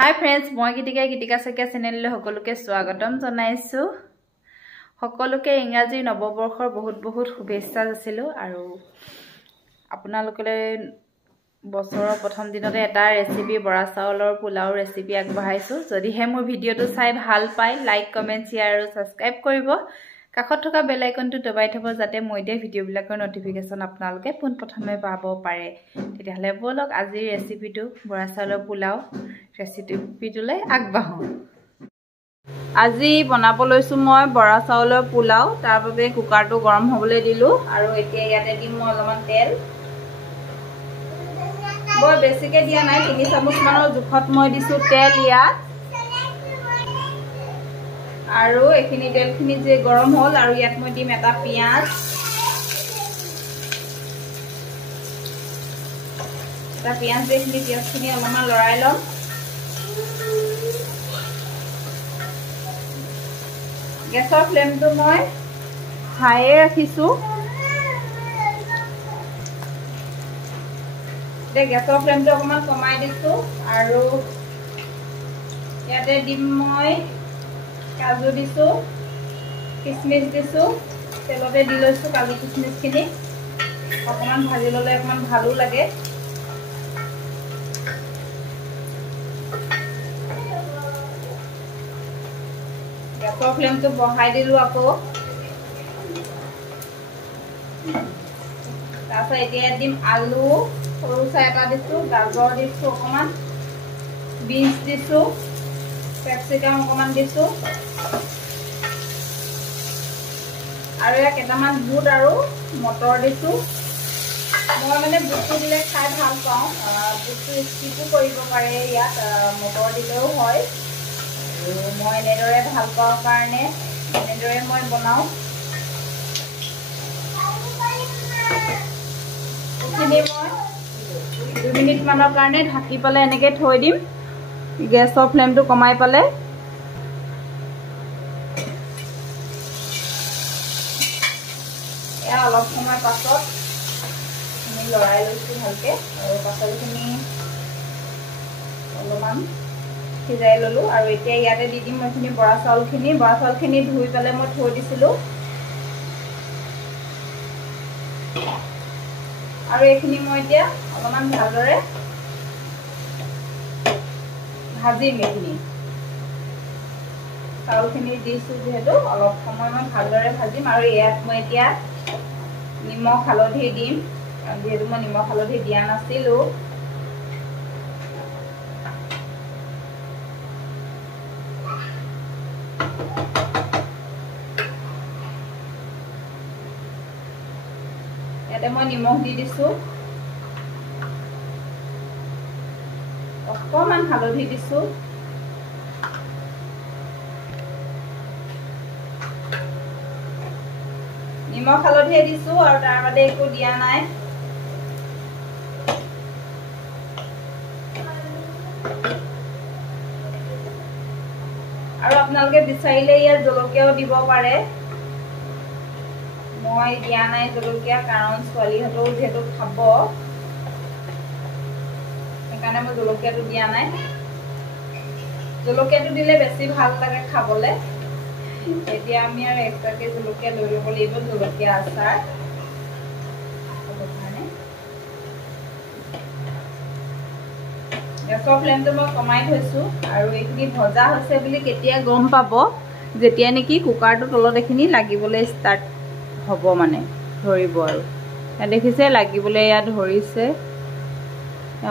hi friends मैं गीतिका Saikia channel सकलोके स्वागतम जनाइछु सकलोके इंग्राजी नवबर्षर बहुत बहुत शुभेच्छा जाचिलो आरो आपनालोकले बছৰৰ प्रथम दिनते এটা ৰেচিপি বৰা চাউলৰ পোলাও ৰেচিপি আগবঢ়াইছো যদি হে মোৰ ভিডিওটো চাই ভাল পায় লাইক কমেন্ট শেয়াৰ আৰু সাবস্ক্ৰাইব কৰিব কাষত থকা বেল আইকনটো দবাই থব যাতে মই দিয়া ভিডিওবিলাকৰ নটিফিকেশন আপোনালোকে পোন প্ৰথমে পাব পাৰে তেতিয়াহলে বলক আজি ৰেচিপিটো বৰা চাউলৰ পোলাও ৰেচিপিটোলৈ আগবাঢ়ো আজি বনাব লৈছো মই বৰা চাউলৰ পোলাও তাৰ বাবে কুকাৰটো গৰম হ'বলৈ দিলো আৰু এতিয়া ইয়াতে দিম মই অলপমান তেল বৰ বেছিকে দিয়া নাই 3 চামুচ মানৰ জুখত মই দিছো তেল ইয়াত আৰু এখিনি তেলখিনি যে গৰম হ'ল আৰু ইয়াত মই দিম এটা পিয়াজ দেখনি পিয়াজখিনি অলপমান লৰাই লম গেছৰ ফ্লেমটো মই হাইয়ে ৰাখিছো দে গেছৰ ফ্লেমটো অকমান কমাই দিছো আৰু ইয়াতে দিম মই কাজু দিছো কিশমিশ দিছো তেলতে দি লৈছো কাজু কিশমিশখিনি অকমান ভাজি ললে অকমান ভালো লাগে গেছৰ ফ্লেমটো বঢ়াই দিলো আকৌ তাৰপৰা এতিয়া দিম আলু সৰু চাই এটা দিছো গাজৰ দিছো অকমান বিনছ দিছো ক্যাপসিকাম অকমান দিছো আৰু এক কেটামান বুট আৰু মটৰ দিছো মই মানে বুটটো দিলে খাই ভাল পাওঁ বুটটো স্কিপো কৰিব পাৰে ইয়াত মটৰ দিলেও হয় আৰু মই এনেদৰে ভাল পাওঁ কাৰণে এনেদৰে মই বনাও এইখিনি মই 2 মিনিট মানৰ কাৰণে ঢাকি পালে এনেকে থৈ দিম গেছৰ ফ্লেমটো কমাই পালে এয়া অলপ সময় পাছত আমি লৰাই লৈছো ভালকে আৰু পাছলখিনি অলপমান সিজাই ললো আৰু এতিয়া ইয়াতে দি দিম মইখিনি বৰা চাউলখিনি ধুই পালে মই থৈ দিছিলো আৰু এইখিনি মই এতিয়া অলপমান ভালদৰে ভাজিম এইখিনি চাউলখিনি দিছো যেহেতু অলপ সময় মই ভালদৰে ভাজিম আৰু ইয়াত মই এতিয়া নিমখ হালধি দিম যেহেতু মই নিমখ হালধি দিয়া নাছিলো ইয়াতে মই নিমখ দি দিছো অকমান হালধি দিছো নিমখ হালধি দিছো আৰু তাৰ বাদে একো দিয়া নাই আৰু আপোনালোকে বিচাৰিলে ইয়াত জলকীয়াও দিব পাৰে মই দিয়া নাই জলকীয়া কাৰণ ছোৱালীহঁতেও যেহেতু খাব সেইকাৰণে মই জলকীয়াটো দিয়া নাই জলকীয়াটো দিলে বেছি ভাল লাগে খাবলে এতিয়া আমি আৰু এক্সট্ৰাকে জলকীয়া লৈ ল'ব লাগিব জলকীয়া আচাৰ গেছৰ ফ্লেমটো মই কমাই থৈছো আৰু এইখিনি ভজা হৈছে বুলি কেতিয়া গম পাব যেতিয়া নেকি কুকাৰটো তলত এইখিনি লাগিবলৈ ষ্টাৰ্ট হ'ব মানে ধৰিব আৰু দেখিছে লাগিবলৈ ইয়াত ধৰিছে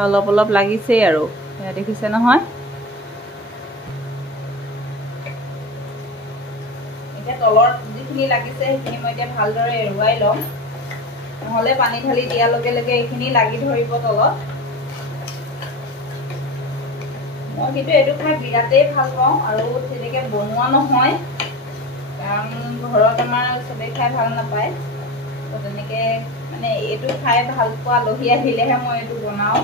অলপ অলপ লাগিছে আৰু দেখিছে নহয় এতিয়া তলৰ যিখিনি লাগিছে সেইখিনি মই এতিয়া ভালদৰে এৰুৱাই লম নহলে পানী ঢালি দিয়াৰ লগে লগে এইখিনি লাগি ধৰিব তলত মই কিন্তু এইটো খাই বিৰাটেই ভাল পাওঁ আৰু তেনেকৈ বনোৱা নহয় কাৰণ ঘৰত আমাৰ সবে খাই ভাল নাপায় তো তেনেকৈ মানে এইটো খাই ভাল পোৱা আলহী আহিলেহে মই এইটো বনাওঁ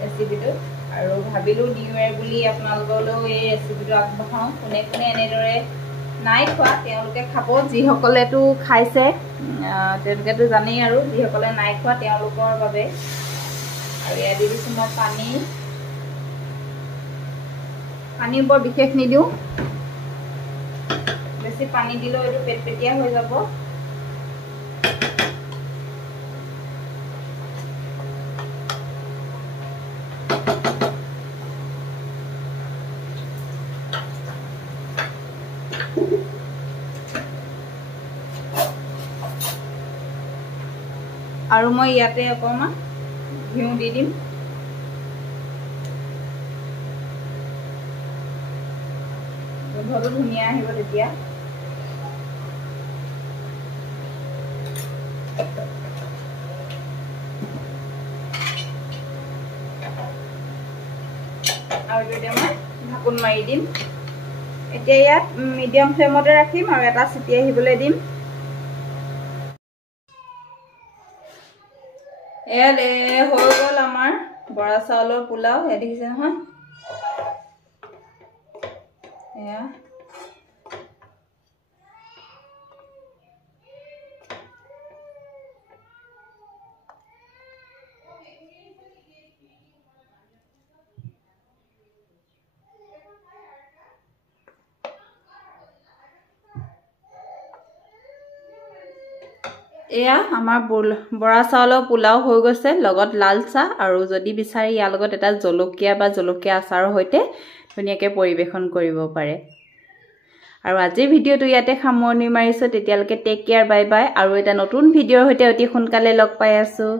ৰেচিপিটো আৰু ভাবিলো নিউ ইয়েৰ বুলি আপোনালোকলৈও এই ৰেচিপিটো আগবঢ়াওঁ কোনে কোনে এনেদৰে নাই খোৱা তেওঁলোকে খাব যিসকলেতো খাইছে তেওঁলোকেতো জানেই আৰু যিসকলে নাই খোৱা তেওঁলোকৰ বাবে আৰু ইয়াত দি দিছোঁ মই পানী পানী বৰ বিশেষ নিদিওঁ বেছি পানী দিলেও এইটো পেটপেটিয়া হৈ যাব আৰু মই ইয়াতে অকণমান ঘিউ দি দিম গোন্ধটো ধুনীয়া আহিব তেতিয়া আৰু এতিয়া মই ঢাকোন মাৰি দিম এতিয়া ইয়াত মিডিয়াম ফ্লেমতে ৰাখিম আৰু এটা চিটি আহিবলৈ দিম এয়াত হৈ গ'ল আমাৰ বৰা চাউলৰ পোলাও এয়া দেখিছে নহয় এয়া এয়া আমাৰ বৰা চাউলৰ পোলাও হৈ গৈছে লগত লাল চাহ আৰু যদি বিচাৰি ইয়াৰ লগত এটা জলকীয়া বা জলকীয়া আচাৰৰ সৈতে ধুনীয়াকৈ পৰিৱেশন কৰিব পাৰে আৰু আজিৰ ভিডিঅ'টো ইয়াতে সামৰণি মাৰিছোঁ তেতিয়ালৈকে টেক কেয়াৰ বাই বাই আৰু এটা নতুন ভিডিঅ'ৰ সৈতে অতি সোনকালে লগ পাই আছোঁ